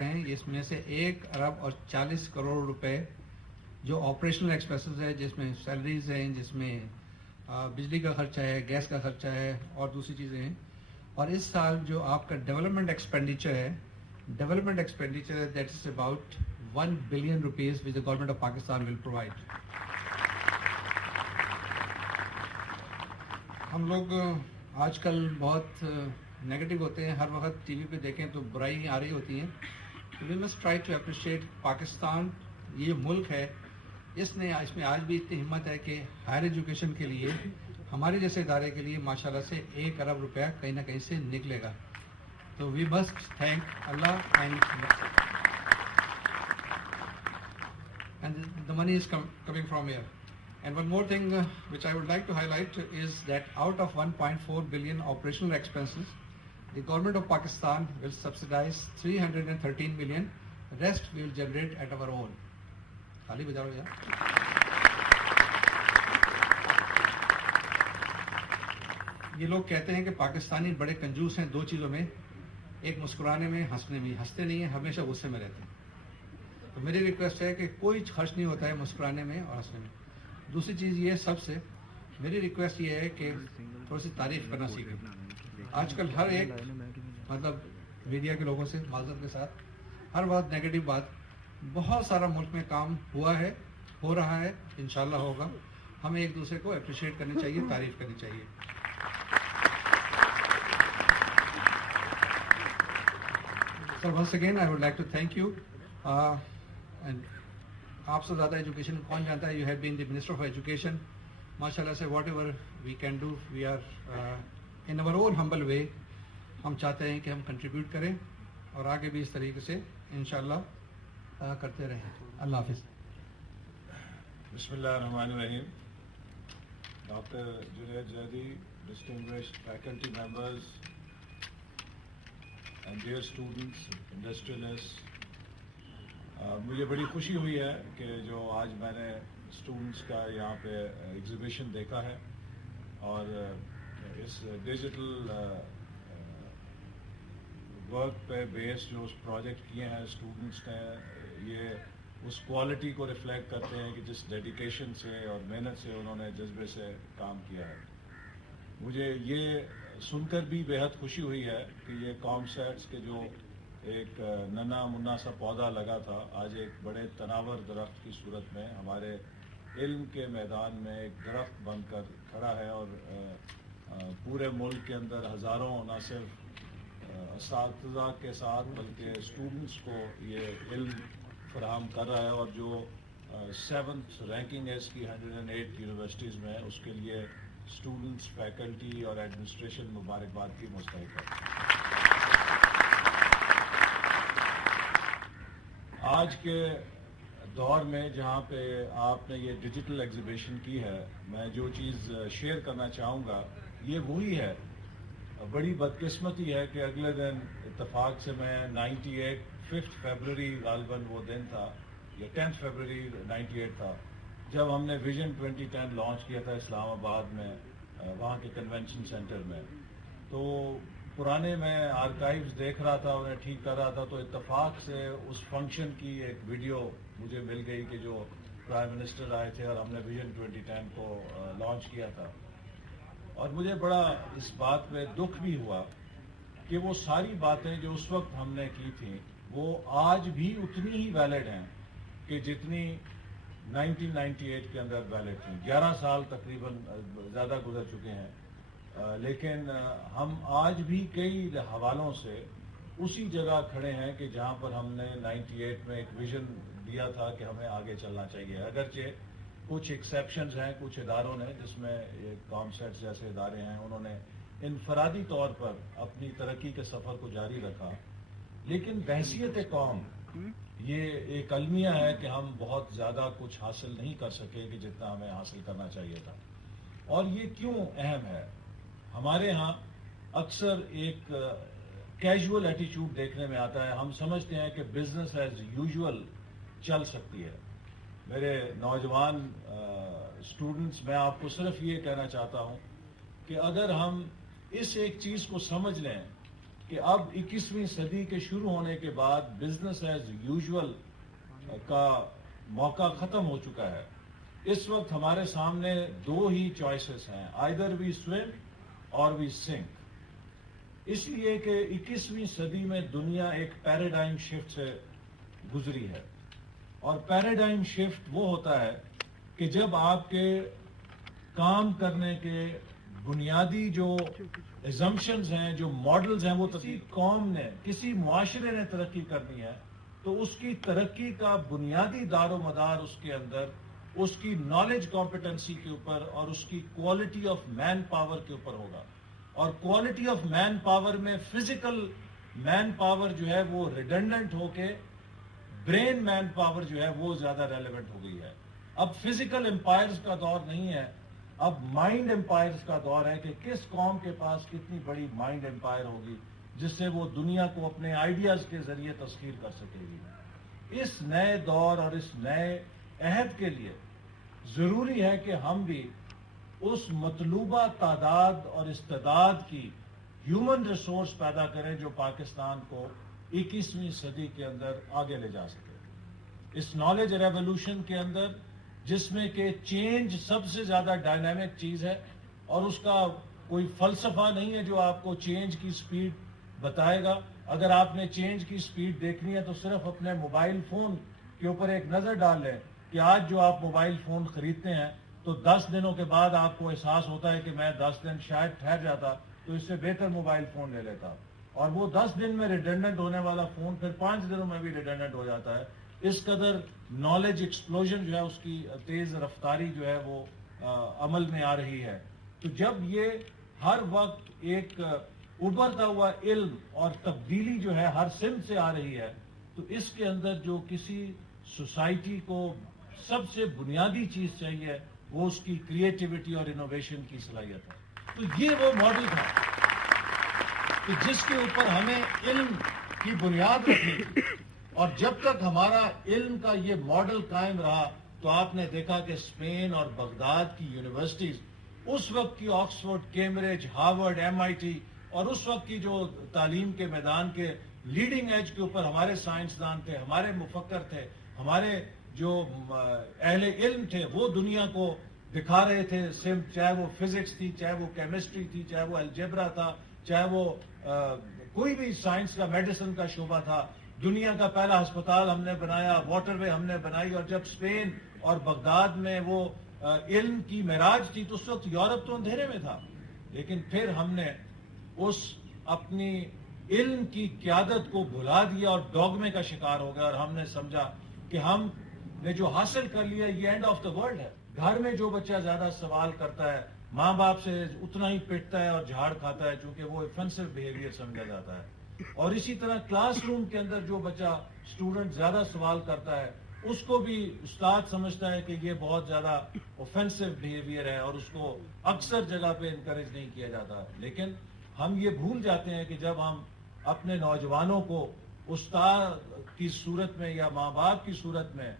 ہیں، اس میں سے 1,40,00,00,000 روپے جو آپریشنل ایکسپینسز ہے، جس میں سیلریز ہیں، جس میں بجلی کا خرچہ ہے، گیس کا خرچہ ہے اور دوسری چیزیں ہیں. اور اس سال جو آپ کا ڈیولپمنٹ ایکسپینڈیچر ہے that is about 1 billion rupees which the government of Pakistan will provide. ہم لوگ آج کل بہت نیگیٹو ہوتے ہیں، ہر وقت ٹی وی پہ دیکھیں تو برائی آ رہی ہوتی ہیں. We must try to appreciate Pakistan. یہ ملک ہے، اس میں آج بھی اتنی ہمت ہے کہ ہائر ایجوکیشن کے لیے ہمارے جیسے ادارے کے لیے ماشاء اللہ سے 1 ارب روپیہ کہیں نہ کہیں سے نکلے گا. تو we must thank Allah and the money is coming from here. And one more thing which I would like to highlight is that out of 1.4 billion operational expenses, the government of Pakistan will subsidize 313 million. Rest we will generate at our own. خالی بجاؤ یار. یہ لوگ کہتے ہیں کہ پاکستانی بڑے کنجوس ہیں 2 چیزوں میں، ایک مسکرانے میں، ہنسنے میں. ہنستے نہیں ہیں، ہمیشہ غصے میں رہتے ہیں. تو میری ریکویسٹ ہے کہ کوئی خرچ نہیں ہوتا ہے مسکرانے میں اور ہنسنے میں. دوسری چیز یہ سب سے میری ریکویسٹ یہ ہے کہ تھوڑی سی تعریف کرنا سیکھیں. آج کل ہر ایک مطلب میڈیا کے لوگوں سے معذرت کے ساتھ ہر بات نیگیٹو بات. بہت سارا ملک میں کام ہوا ہے، ہو رہا ہے، انشاءاللہ ہوگا. ہمیں ایک دوسرے کو اپریشیٹ کرنی چاہیے، تعریف کرنی چاہیے. So once again I would like to thank you. And آپ سے زیادہ ایجوکیشن کون جانتا ہے؟ You have been the minister of education. ماشاء اللہ سے whatever we can do we are in our own humble way. ہم چاہتے ہیں کہ ہم کنٹریبیوٹ کریں اور آگے بھی اس طریقے سے انشاءاللہ کرتے رہیں. اللہ حافظ. بسم اللہ الرحمن الرحیم. Doctor Junaid Zaidi, distinguished faculty members and dear students, industrialists, مجھے بڑی خوشی ہوئی ہے کہ جو آج میں نے اسٹوڈنٹس کا یہاں پہ ایگزیبیشن دیکھا ہے اور اس ڈیجیٹل ورک پہ بیس جو پروجیکٹ کیے ہیں اسٹوڈنٹس نے, یہ اس کوالٹی کو ریفلیکٹ کرتے ہیں کہ جس ڈیڈیکیشن سے اور محنت سے انہوں نے جذبے سے کام کیا ہے. مجھے یہ سن کر بھی بےحد خوشی ہوئی ہے کہ یہ قوم سیٹس کے جو ایک ننا منا سا پودا لگا تھا آج ایک بڑے تناور درخت کی صورت میں ہمارے علم کے میدان میں ایک درخت بن کر کھڑا ہے اور پورے ملک کے اندر ہزاروں نہ صرف اساتذہ کے ساتھ بلکہ اسٹوڈنٹس کو یہ علم فراہم کر رہا ہے اور جو 7th رینکنگ ہے اس کی 108 یونیورسٹیز میں, اس کے لیے اسٹوڈنٹس, فیکلٹی اور ایڈمنسٹریشن مبارکباد کی مستحق ہے. آج کے دور میں جہاں پہ آپ نے یہ ڈیجیٹل ایگزیبیشن کی ہے, میں جو چیز شیئر کرنا چاہوں گا یہ وہی ہے. بڑی بدقسمتی ہے کہ اگلے دن اتفاق سے میں 98 5 فیبروری غالباً وہ دن تھا یا 10 فیبروری 98 تھا جب ہم نے ویژن 2010 لانچ کیا تھا اسلام آباد میں, وہاں کے کنونشن سینٹر میں. تو پرانے میں آرکائیوز دیکھ رہا تھا, انہیں ٹھیک کر رہا تھا, تو اتفاق سے اس فنکشن کی ایک ویڈیو مجھے مل گئی کہ جو پرائم منسٹر آئے تھے اور ہم نے ویژن 2010 کو لانچ کیا تھا. اور مجھے بڑا اس بات پہ دکھ بھی ہوا کہ وہ ساری باتیں جو اس وقت ہم نے کی تھیں وہ آج بھی اتنی ہی ویلڈ ہیں کہ جتنی 1998 کے اندر ویلڈ تھیں. 11 سال تقریباً زیادہ گزر چکے ہیں, لیکن ہم آج بھی کئی حوالوں سے اسی جگہ کھڑے ہیں کہ جہاں پر ہم نے 98 میں ایک ویژن دیا تھا کہ ہمیں آگے چلنا چاہیے. اگرچہ کچھ ایکسیپشنز ہیں کچھ اداروں نے, جس میں قوم سیٹس جیسے ادارے ہیں, انہوں نے انفرادی طور پر اپنی ترقی کے سفر کو جاری رکھا, لیکن بحیثیت قوم یہ ایک المیہ ہے کہ ہم بہت زیادہ کچھ حاصل نہیں کر سکے کہ جتنا ہمیں حاصل کرنا چاہیے تھا. اور یہ کیوں اہم ہے؟ ہمارے ہاں اکثر ایک کیجول ایٹیچیوڈ دیکھنے میں آتا ہے. ہم سمجھتے ہیں کہ بزنس ایز یوزول چل سکتی ہے. میرے نوجوان اسٹوڈنٹس, میں آپ کو صرف یہ کہنا چاہتا ہوں کہ اگر ہم اس ایک چیز کو سمجھ لیں کہ اب 21ویں صدی کے شروع ہونے کے بعد بزنس ایز یوزول کا موقع ختم ہو چکا ہے. اس وقت ہمارے سامنے دو ہی چوائسز ہیں, آئیدر وی سویم اور وی سنک. اس لیے کہ 21ویں صدی میں دنیا ایک پیراڈائم شفٹ سے گزری ہے, اور پیراڈائم شفٹ وہ ہوتا ہے کہ جب آپ کے کام کرنے کے بنیادی جو ایزمپشنز ہیں, جو ماڈلز ہیں, وہ کسی قوم نے, کسی معاشرے نے ترقی کرنی ہے تو اس کی ترقی کا بنیادی دار و مدار اس کے اندر اس کی نالج کمپیٹنسی کے اوپر اور اس کی کوالٹی آف مین پاور کے اوپر ہوگا. اور کوالٹی آف مین پاور میں فزیکل مین پاور جو ہے وہ ریڈنڈنٹ ہو کے برین مین پاور جو ہے وہ زیادہ ریلیونٹ ہو گئی ہے. اب فزیکل امپائرز کا دور نہیں ہے, اب مائنڈ امپائرز کا دور ہے کہ کس قوم کے پاس کتنی بڑی مائنڈ امپائر ہوگی جس سے وہ دنیا کو اپنے آئیڈیاز کے ذریعے تسخیر کر سکے گی. اس نئے دور اور اس نئے عہد کے لیے ضروری ہے کہ ہم بھی اس مطلوبہ تعداد اور استعداد کی ہیومن ریسورس پیدا کریں جو پاکستان کو 21ویں صدی کے اندر آگے لے جا سکے. اس نالج ریولوشن کے اندر جس میں کہ چینج سب سے زیادہ ڈائنامک چیز ہے, اور اس کا کوئی فلسفہ نہیں ہے جو آپ کو چینج کی سپیڈ بتائے گا. اگر آپ نے چینج کی سپیڈ دیکھنی ہے تو صرف اپنے موبائل فون کے اوپر ایک نظر ڈال لیں کہ آج جو آپ موبائل فون خریدتے ہیں تو 10 دنوں کے بعد آپ کو احساس ہوتا ہے کہ میں 10 دن شاید ٹھہر جاتا تو اس سے بہتر موبائل فون لے لیتا, اور وہ 10 دن میں ریڈنڈنٹ ہونے والا فون پھر 5 دنوں میں بھی ریڈنڈنٹ ہو جاتا ہے. اس قدر نالج ایکسپلوژن جو ہے, اس کی تیز رفتاری جو ہے وہ عمل میں آ رہی ہے. تو جب یہ ہر وقت ایک ابھرتا ہوا علم اور تبدیلی جو ہے ہر سمت سے آ رہی ہے, تو اس کے اندر جو کسی سوسائٹی کو سب سے بنیادی چیز چاہیے وہ اس کی کریٹیوٹی اور انوویشن کی صلاحیت ہے. تو یہ وہ ماڈل تھا کہ جس کے اوپر ہمیں علم کی بنیاد رکھنی, اور جب تک ہمارا علم کا یہ ماڈل قائم رہا تو آپ نے دیکھا کہ اسپین اور بغداد کی یونیورسٹیز, اس وقت کی آکسفورڈ, کیمبرج, ہارورڈ, MIT, اور اس وقت کی جو تعلیم کے میدان کے لیڈنگ ایج کے اوپر ہمارے سائنسدان تھے, ہمارے مفکر تھے, ہمارے جو اہل علم تھے, وہ دنیا کو دکھا رہے تھے سمت, چاہے وہ فزکس تھی, چاہے وہ کیمسٹری تھی, چاہے وہ الجبرا تھا, چاہے وہ کوئی بھی سائنس کا, میڈیسن کا شعبہ تھا. دنیا کا پہلا ہسپتال ہم نے بنایا, واٹر وے ہم نے بنائی, اور جب اسپین اور بغداد میں وہ علم کی معراج تھی تو اس وقت یورپ تو اندھیرے میں تھا. لیکن پھر ہم نے اس اپنی علم کی قیادت کو بھلا دیا اور ڈوگمے کا شکار ہو گیا, اور ہم نے سمجھا کہ ہم نے جو حاصل کر لیا یہ اینڈ آف دا ورلڈ ہے. گھر میں جو بچہ زیادہ سوال کرتا ہے ماں باپ سے اتنا ہی پٹتا ہے اور جھاڑ کھاتا ہے, چونکہ وہ افینسو بیہیویئر سمجھا جاتا ہے. اور اسی طرح کلاس روم کے اندر جو بچہ اسٹوڈنٹ زیادہ سوال کرتا ہے اس کو بھی استاد سمجھتا ہے کہ یہ بہت زیادہ اوفینسو بیہیویئر ہے, اور اس کو اکثر جگہ پہ انکریج نہیں کیا جاتا. لیکن ہم یہ بھول جاتے ہیں کہ جب ہم اپنے نوجوانوں کو استاد کی صورت میں یا ماں باپ کی صورت میں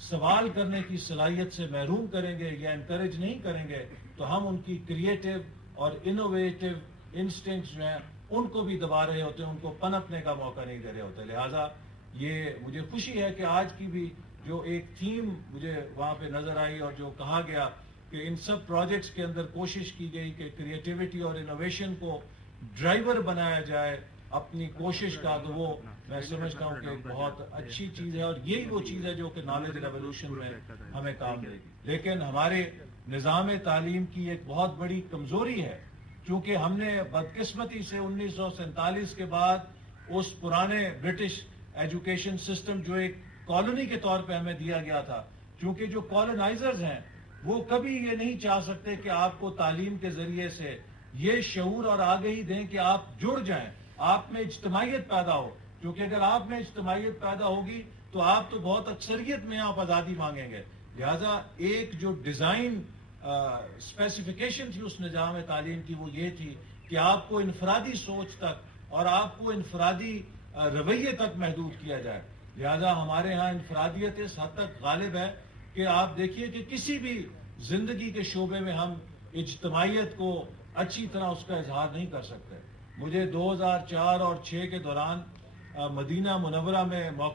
سوال کرنے کی صلاحیت سے محروم کریں گے یا انکریج نہیں کریں گے, تو ہم ان کی کریٹو اور انوویٹو انسٹنکٹس جو ہیں ان کو بھی دبا رہے ہوتے ہیں, ان کو پنپنے کا موقع نہیں دے رہے ہوتے. لہٰذا یہ مجھے خوشی ہے کہ آج کی بھی جو ایک تھیم مجھے وہاں پہ نظر آئی اور جو کہا گیا کہ ان سب پروجیکٹس کے اندر کوشش کی گئی کہ کریٹیوٹی اور انوویشن کو ڈرائیور بنایا جائے اپنی کوشش کا, تو وہ میں سمجھتا ہوں کہ بہت اچھی چیز ہے, اور یہی وہ چیز ہے جو کہ نالج ریولوشن میں ہمیں کام دے گی. لیکن ہمارے نظام تعلیم کی ایک بہت بڑی کمزوری ہے, چونکہ ہم نے بدقسمتی سے 1947 کے بعد اس پرانے برٹش ایجوکیشن سسٹم جو ایک کالونی کے طور پہ ہمیں دیا گیا تھا, چونکہ جو کالونائزرز ہیں وہ کبھی یہ نہیں چاہ سکتے کہ آپ کو تعلیم کے ذریعے سے یہ شعور اور آگہی دیں کہ آپ جڑ جائیں, آپ میں اجتماعیت پیدا ہو, کیونکہ اگر آپ میں اجتماعیت پیدا ہوگی تو آپ تو بہت اکثریت میں آپ آزادی مانگیں گے. لہذا ایک جو ڈیزائن اسپیسیفیکیشن تھی اس نظام تعلیم کی وہ یہ تھی کہ آپ کو انفرادی سوچ تک اور آپ کو انفرادی رویے تک محدود کیا جائے. لہذا ہمارے ہاں انفرادیت اس حد تک غالب ہے کہ آپ دیکھیے کہ کسی بھی زندگی کے شعبے میں ہم اجتماعیت کو اچھی طرح اس کا اظہار نہیں کر سکتے. مجھے 2004 اور 6 کے دوران مدینہ منورہ میں موقع